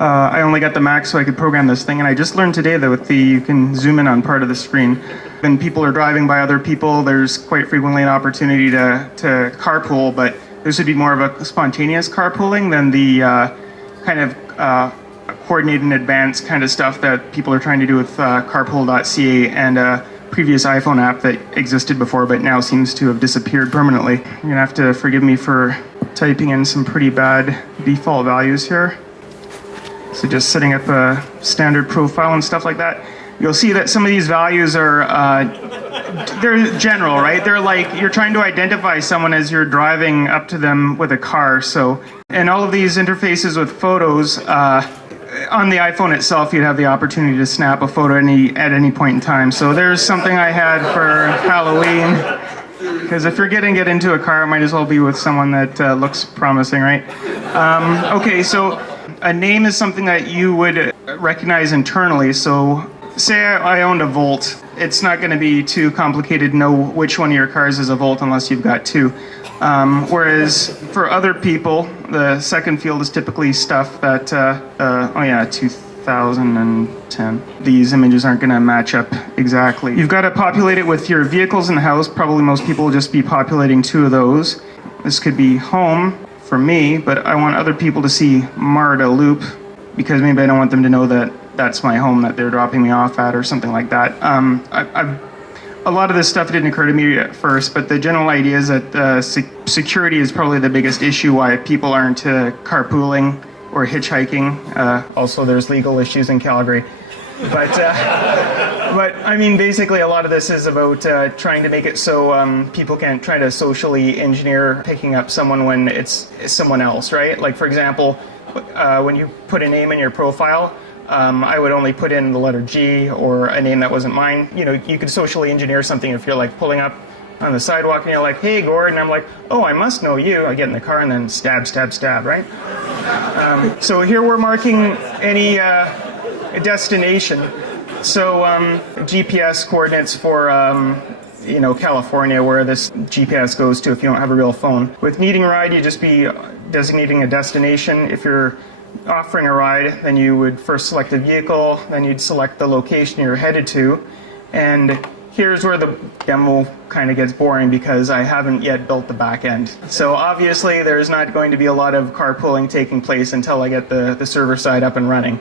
I only got the Mac so I could program this thing, and I just learned today that you can zoom in on part of the screen. When people are driving by other people, there's quite frequently an opportunity to carpool, but this would be more of a spontaneous carpooling than the kind of coordinated in advance kind of stuff that people are trying to do with carpool.ca and a previous iPhone app that existed before but now seems to have disappeared permanently. You're gonna have to forgive me for typing in some pretty bad default values here. So just setting up a standard profile and stuff like that. You'll see that some of these values are, they're general, right? They're like, you're trying to identify someone as you're driving up to them with a car. So, and all of these interfaces with photos, on the iPhone itself, you'd have the opportunity to snap a photo at any point in time. So there's something I had for Halloween. Because if you're getting it into a car, it might as well be with someone that looks promising, right? Okay, so a name is something that you would recognize internally. So say I owned a Volt. It's not going to be too complicated to know which one of your cars is a Volt unless you've got two. Whereas for other people, the second field is typically stuff that, 2010. These images aren't going to match up exactly. You've got to populate it with your vehicles in the house. Probably most people will just be populating two of those. This could be home for me, but I want other people to see Marta Loop because maybe I don't want them to know that that's my home that they're dropping me off at or something like that. A lot of this stuff didn't occur to me at first, but the general idea is that security is probably the biggest issue why people aren't carpooling or hitchhiking. Also, there's legal issues in Calgary. But I mean, basically, a lot of this is about trying to make it so people can't try to socially engineer picking up someone when it's someone else, right? Like, for example, when you put a name in your profile, I would only put in the letter G or a name that wasn't mine. You know, you could socially engineer something if you're like pulling up on the sidewalk and you're like, hey, Gord, and I'm like, oh, I must know you. I get in the car and then stab, stab, stab, right? So here we're marking any destination. So GPS coordinates for, California, where this GPS goes to if you don't have a real phone. With needing a ride, you'd just be designating a destination. If you're offering a ride, then you would first select a vehicle, then you'd select the location you're headed to. And here's where the demo kind of gets boring because I haven't yet built the back end. So obviously there's not going to be a lot of carpooling taking place until I get the server side up and running.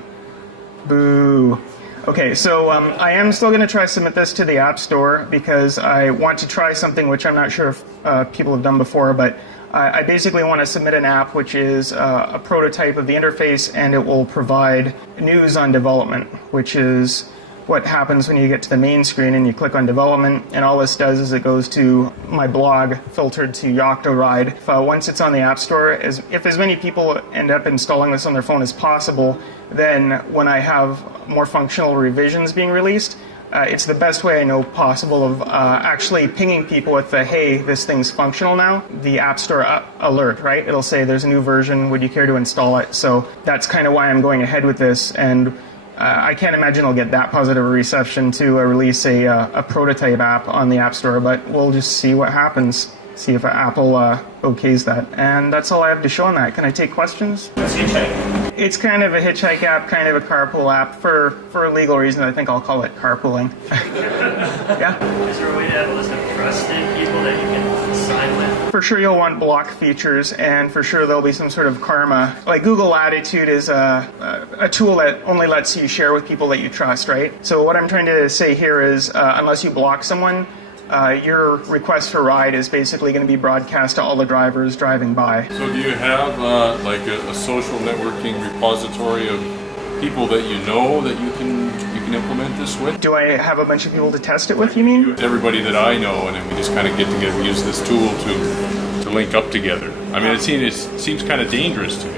Boo. Okay, so I am still going to try to submit this to the App Store because I want to try something which I'm not sure if people have done before, but I basically want to submit an app which is a prototype of the interface, and it will provide news on development, which is what happens when you get to the main screen and you click on development, and all this does is it goes to my blog filtered to yoctoRide. Once it's on the App Store, if as many people end up installing this on their phone as possible, then when I have more functional revisions being released, it's the best way I know possible of actually pinging people with the, hey, this thing's functional now, the App Store alert, right? It'll say there's a new version, would you care to install it? So that's kind of why I'm going ahead with this, and I can't imagine I'll get that positive a reception to release a prototype app on the App Store, but we'll just see what happens. See if Apple okays that. And that's all I have to show on that. Can I take questions? It's kind of a hitchhike app, kind of a carpool app. For legal reasons, I think I'll call it carpooling. Yeah? Is there a way to have a list of trusted people that you can sign with? For sure you'll want block features, and for sure there'll be some sort of karma. Like Google Attitude is a tool that only lets you share with people that you trust, right? So what I'm trying to say here is unless you block someone, your request for ride is basically going to be broadcast to all the drivers driving by. So do you have like a social networking repository of people that you know that you can implement this with? Do I have a bunch of people to test it with, you mean? Everybody that I know, and then we just kind of get together and use this tool to link up together. I mean, it seems kind of dangerous to me.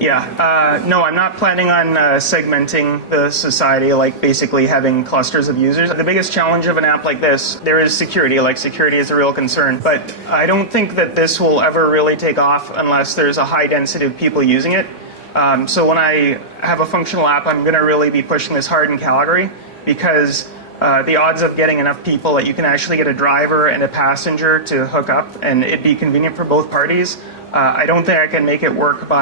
Yeah, no, I'm not planning on segmenting the society, like basically having clusters of users. The biggest challenge of an app like this, there is security, like security is a real concern, but I don't think that this will ever really take off unless there's a high density of people using it. So when I have a functional app, I'm going to really be pushing this hard in Calgary because the odds of getting enough people that you can actually get a driver and a passenger to hook up and it be convenient for both parties, I don't think I can make it work by